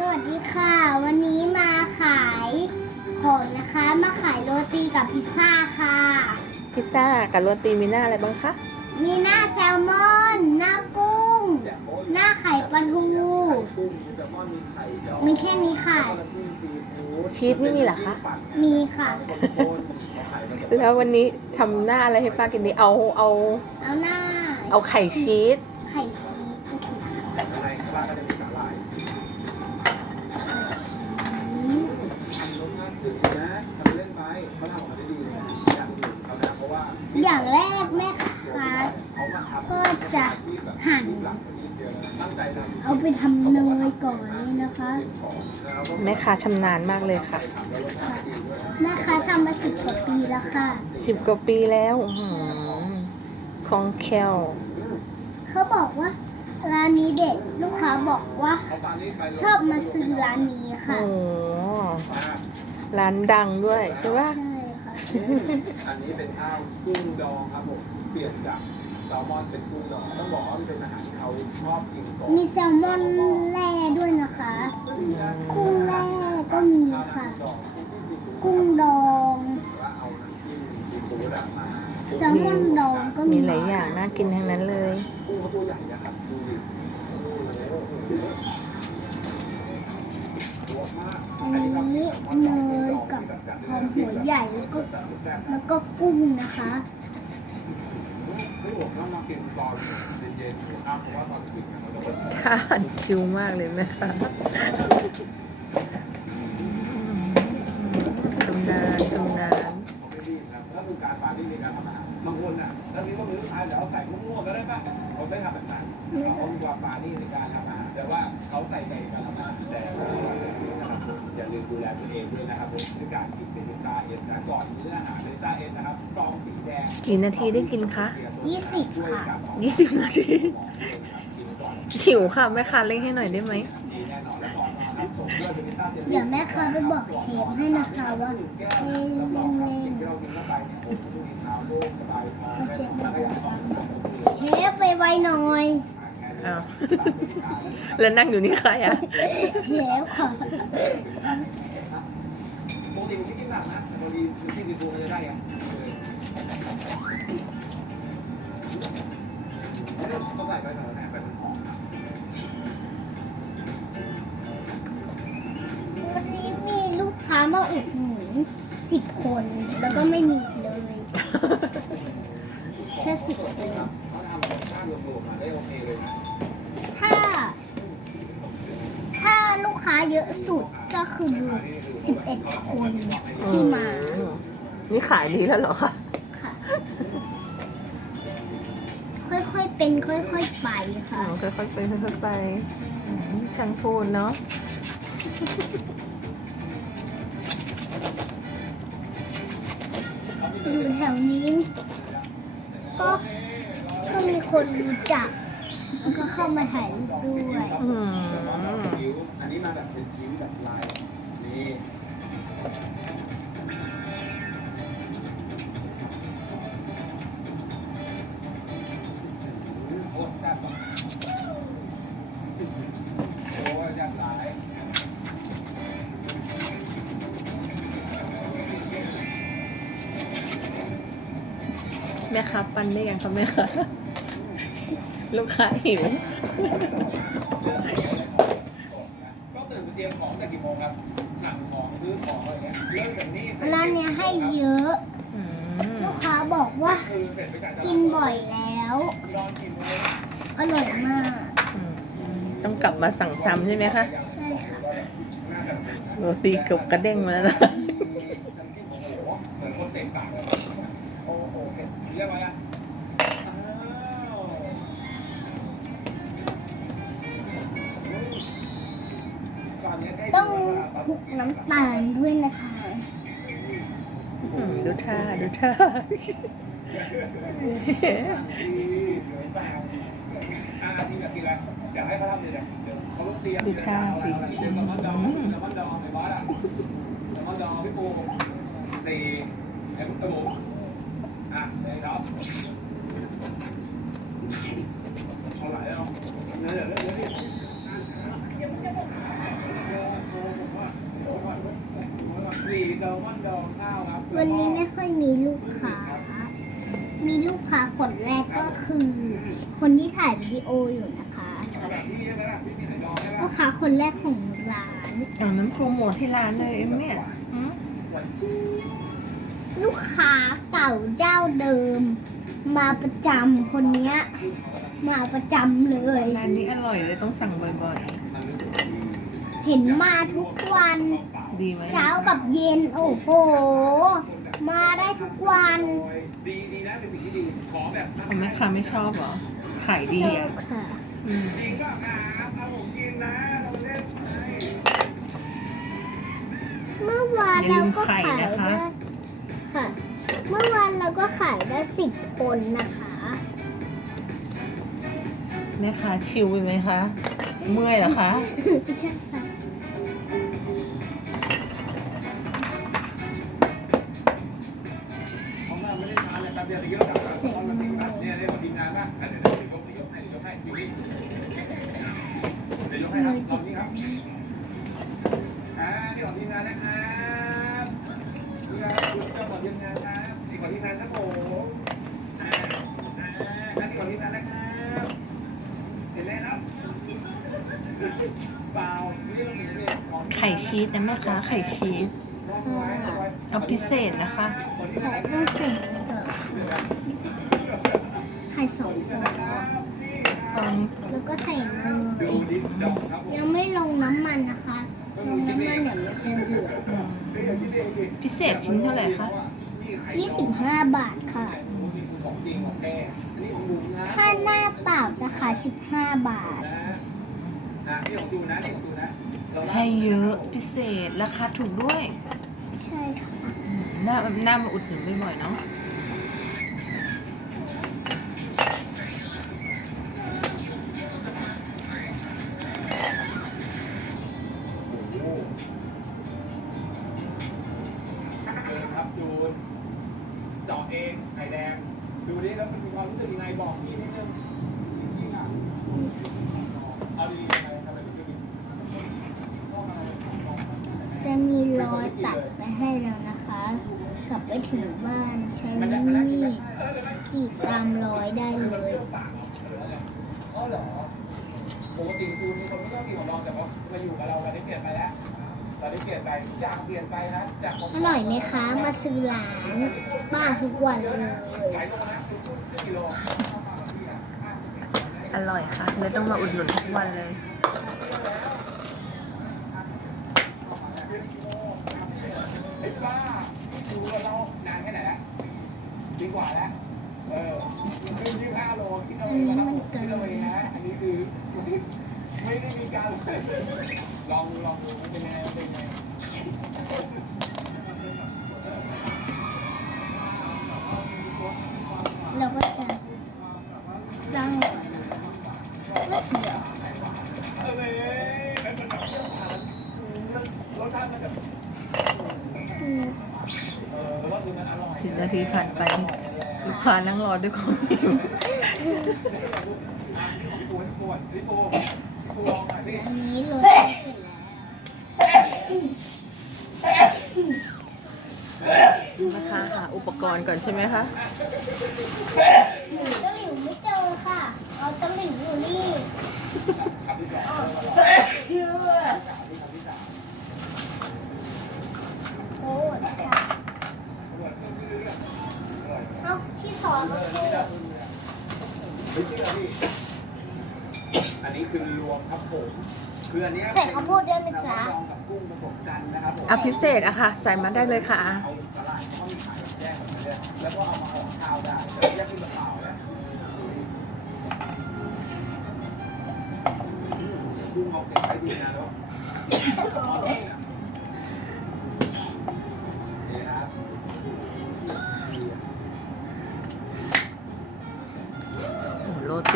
สวัสดีค่ะ วันนี้มาขายของนะคะ มาขายโรตีกับพิซซ่าค่ะ พิซซ่ากับโรตีมีหน้าอะไรบ้างคะ มีหน้าแซลมอน หน้ากุ้ง หน้าไข่ปลาทู มีแค่นี้ค่ะ ชีสไม่มีเหรอคะ มีค่ะ แล้ววันนี้ทำหน้าอะไรให้ป้ากินดีเอาเอาเอาหน้า เอาไข่ชีสไข่ชีสโอเคค่ะอืม ถึงนะทำเล่นไปเขาทำออกมาได้ดีเลยอย่างอื่นเขานะเพราะว่าอย่างแรกแม่ค้าเขามาทำก็จะหั่นหลังจากนี้เดียวนะตั้งใจทำเอาไปทำเนยก่อนนี่นะคะ แม่ค้าชำนาญมากเลยค่ะ แม่ค้าทำมาสิบกว่าปีแล้วค่ะสิบกว่าปีแล้วอื้อหือคล่องแคล่วเขาบอกว่าร้านนี้เด็ดลูกค้าบอกว่า ชอบมาซื้อร้านนี้โอ้ค่ะโห ร้านดังด้วยใช่ปะใช่ค่ะอันนี้เป็นข้าวกุ้งดองครับผมเปลี่ยนจากแซลมอนเป็นกุ้งดองต้องบอกว่ามันเป็นอาหารที่เขาชอบกินก่อนมีแซลมอนแร่ด้วยนะคะ กุ้งแร่ก็มีค่ะ กุ้งดองว่าเอาน้ำจิ้มซีฟู้ดอะมาแซลมอนดองก็มีมีหลายอย่างน่ากินทั้งนั้นเลย กุ้งเขาตัวใหญ่นะครับดูดิโอ้โหตัวมาก อันนี้เนยกับหอมหัวใหญ่แล้วก็แล้วก็กุ้งนะคะไม่บอกว่ามากินตอนเย็นๆครับเพราะว่าตอนดึกเนี่ยเราจะท่าหันชิวมากเลยแม่ค้าชำนาญชำนาญไม่ดีนะก็คือการปาร์ตี้ในการทำอาหารบางคนอะถ้ามีข้อมือท้ายแล้วใส่มะม่วงก็ได้ป่ะเขาไม่ทำแบบนั้นเขามีความปาร์ตี้ในการทำอาหารแต่ว่าเขาใส่ใจ ตัวเองด้วยนะครับผมด้วยการกินเป็นตาเอ็นนะก่อนมื้ออาหารเป็นตาเอ็นนะครับซองสีแดงกี่นาทีได้กินคะ20ค่ะ20นาทีหิวค่ะแม่ค้าเร่งให้หน่อยได้ไหมเดี๋ยวแม่ค้าไปบอกเชฟให้นะคะว่าให้เร่งๆเพราะเชฟบอกว่าเชฟไปไวๆหน่อยอ้าวแล้วนั่งอยู่นี่ใครอะเชฟค่ะ ปกติผมไม่กินหนักนะพอดีที่ดีฟูมันจะได้ไงต้องใส่ไปหน่อยนะไปมันหอมวันนี้มีลูกค้ามาอุดหนุนสิบคน แล้วก็ไม่มีเลยแค่สิบคน เขาทำข้าวรวมๆมาได้โอเคเลยนะถ้า ถ้าลูกค้าเยอะสุด ก็คือสิบเอ็ดคนที่มา นี่ขายดีแล้วเหรอคะค่ะ ค่อยๆเป็นค่อยๆไปอ๋ค่ะอค่อยๆไปค่อยๆไปอืมช่างพูดเนาะ อยู่แถวนี้ ก็ก็มีคนรู้จักแล้วก็เข้ามาถ่ายรูปด้วย อืมคิ้วอั นนี้มาแบบเป็นคิ้วแบบลายนี่โคตรแซ่บอะโอ้ยแซ่บหลายแม่ค้าปั้นได้ยังคะแม่ค้าลูกค้าหิว ตื่นไปเตรียมของแต่กี่โมงครับสั่งของซื้อของอะไรเงี้ยเยอะแบบนี้ร้านเนี้ยให้เยอะ อืมลูกค้าบอกว่าคือเสร็จไปจากกินบ่อยแล้ว นอนกินเลยอร่อยมาก อืมต้องกลับมาสั่งซ้ำใช่ไหมคะใช่ค่ะ โรตีเกือบกระเด้งมาแล้วนะ เหมือนคนเตะปากเลยโอ้โหเห็นเรียกว่าอะ ต้องคลุกน้ำตาลด้วยนะคะอืมดูท่าดูท่าอ่าที่แบบ นนี้ไม่ค่อยมีลูกค้า มีลูกค้าคนแรกก็คือ คนที่ถ่ายวิดีโออยู่นะคะเอาแบบนี้ใช่ไหมล่ะพี่มีไข่ดองใช่ไหมลูกค้าคนแรกของร้านอย่างนั้นโปรโมทที่ร้านเลยเอ็มเนี่ยอืมลูกค้าเก่าเจ้าเดิม มาประจำคนเนี้ย มาประจำเลย ร้านนี้อร่อยเลยต้องสั่งบ่อยเห็นมาทุกวัน ๆ ดีไหม เช้ากับเย็น โอ้โห มาได้ทุกวันดีดีนะเป็นสิ่งที่ดีขอแบบเอาแม่ค้าไม่ชอบเหรอขายดีชออะบค่ะ อืมจริงก็ครับเอาผมกินนะเราเล่นไปเมื่อวานเราก็ขายได้ค่ะ เมื่อวานเราก็ขายได้สิบคนนะคะ แม่ค้าชิวไปไหมคะ เมื่อยเหรอคะ ใช่ค่ะ ชีสนะแม่ค้าไข่ชีสเอาพิเศษนะคะขอต้องเสียงต่อไข่สองฟองตอนแล้วก็ใส่เนดูยดิดอกครับยังไม่ลงน้ำมันนะคะ ลงน้ำมันเดี๋ยวมันจะเดือดอืมพิเศษชิ้นเท่าไหร่คะ25 บาทค่ะของจริงของแท้อันนี้ของหมูนะถ้าหน้าเปล่าจะขาย15 บาท นะอะนี่ของจูนะนี่ของจูนะเราให้เยอะพิเศษราคาถูกด้วยใช่ค่ะอืมน่าน่ามาอุดหนุนบ่อยๆเนาะโอ้โหเชิญครับจูนเจาะเองไข่แดง ดูดิแล้วมันมีความรู้สึกยังไงบอกพี่นิดนึงจริงๆอะเอาดีๆยังไงทำไมถึงจะกิน จะมีรอย ตัดไปให้แล้วนะคะกลับไปถึงบ้านใช้มันได้มีมันได้กินไหมดกรีดตามรอยได้เลยอ๋อเหรอปกติจูนเป็นคนไม่ชอบกินของเราแต่ว่ามาอยู่กับเราตอนนี้เปลี่ยนไปแล้วตอนนี้เปลี่ยนไปทุกอย่างเปลี่ยนไปนะจากอร่อยไหมคะมาซื้อร้านป้าทุกวันเลยหลายโลนะคือชุดกิโลอร่อยค่ะเลยต้องมาอุดหนุนทุกวันเลย ไอ้ป้าดูกับเรานานแค่ไหนแล้วปีกว่าแล้วเออขึ้นยี่ห้าโลคิดเอาเองนะครับคิดเอาเองนะอันนี้คือไม่ได้มีการลองดูลองดูมันเป็นยังไงเป็นยังไงีผ่านไป ลูกค้านั่งรอด้วยความหิวอันนี้โรตีเสร็จแล้วนะคะหาอุปกรณ์ก่อนใช่ไหมคะตะหลิวไม่เจอค่ะ เอาตะหลิวอยู่นี่ คำที่สอง โอ้ยค่ะเอาที่สองก็คือ ไม่เชื่อพี่ อันนี้คือรวมครับผมคืออันเนี้ยใส่ข้าวโพดด้วยไหมจ๊ะลองกับกุ้งผสมกันนะครับผม อะพิเศษอะค่ะ ใส่มาได้เลยค่ะ เอาสลัดเขามีขายแบบแยกแบบนี้ด้วยแล้วก็เอามาห่อข้าวได้แต่แยกขึ้นมาเปล่าเนี่ยกุ้งเอาเก็บไว้ดีนะแล้ว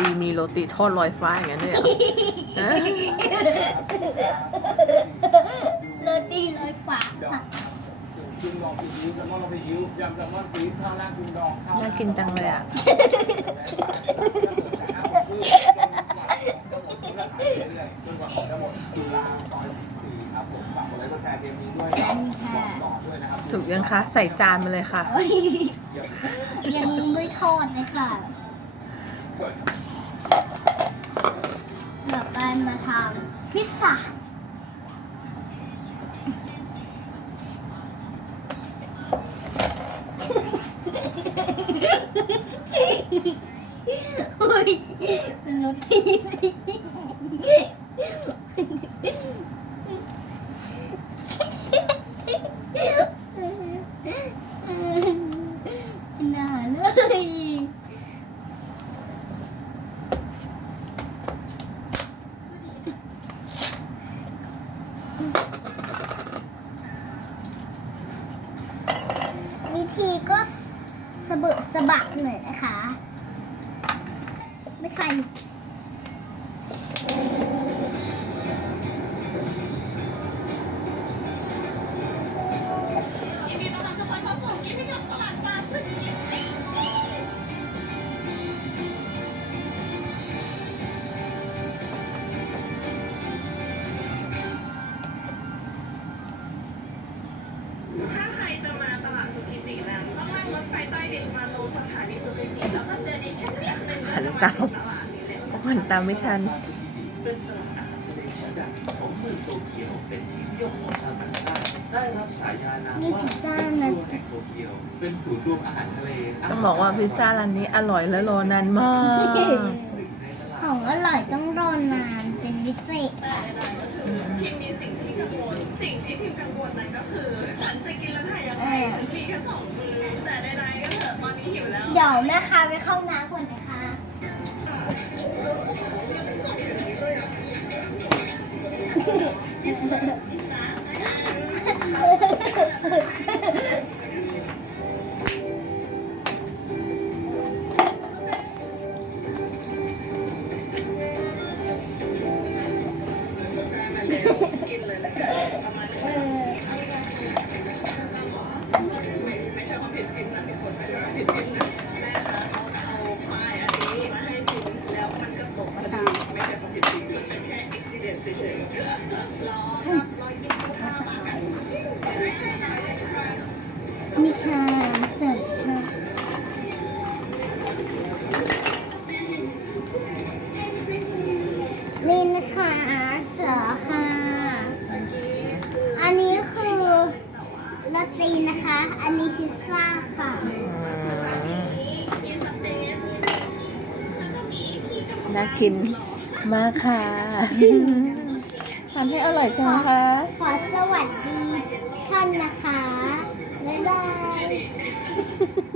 ตีมีโรตีทอดลอยฟ้าอย่างนั้นเลยเหรอฮะโรตีลอยฟ้าดอกค่ะจุ่มดอกซีอิ๊วแซลมอนเราไปอิ๊วยำแซลมอนซีข้าวหน้าจุ่มดอกข้าวน่ากินจังเลยอะจนกว่าของจะหมดจุฬาซอยสี่ครับผมฝากกดไลค์กดแชร์เพลงนี้ด้วยขอบคุณบค่ะอกต่อด้วยนะครับสุกยังคะ ใส่จานมาเลยค่ะโอ้ยยังไม่ทอดเลยค่ะ สวย ต่อไปมาทำพิซซ่า ตามไม่ทันเป็นสถานอาหารทะเลชั้นดังของเมืองโตเกียวเป็นที่นิยมของชาวต่างชาติได้รับฉายานามนี่ว่าพิซซ่าครันะวแห่งโตเกียวเป็นศูนย์รวมอาหารทะเลต้องบอกว่าพิซซ่าร้านนี้อร่อยและรอนานมากหนึ่งในตลาดของอร่อยต้องรอนานเป็นพิเศษค่ะทีมมีสิ่งที่กังวล สิ่งที่ทีมกังวลนั้นก็คือฉันจะกินแล้วถ่ายยังไงฉันมีแค่สองมือแต่ใดๆก็เถอะตอนนี้หิวแล้ว เดี๋ยวแม่ค้าไปเข้าน้ำก่อนนะคะ Thank you. นี่นะคะเสือค่ะ อันนี้คือโรตีนะคะ อันนี้พิซซ่าค่ะ น่ากินมากค่ะ ทำให้อร่อยจังคะ ขอสวัสดีท่านนะคะ บ๊ายบาย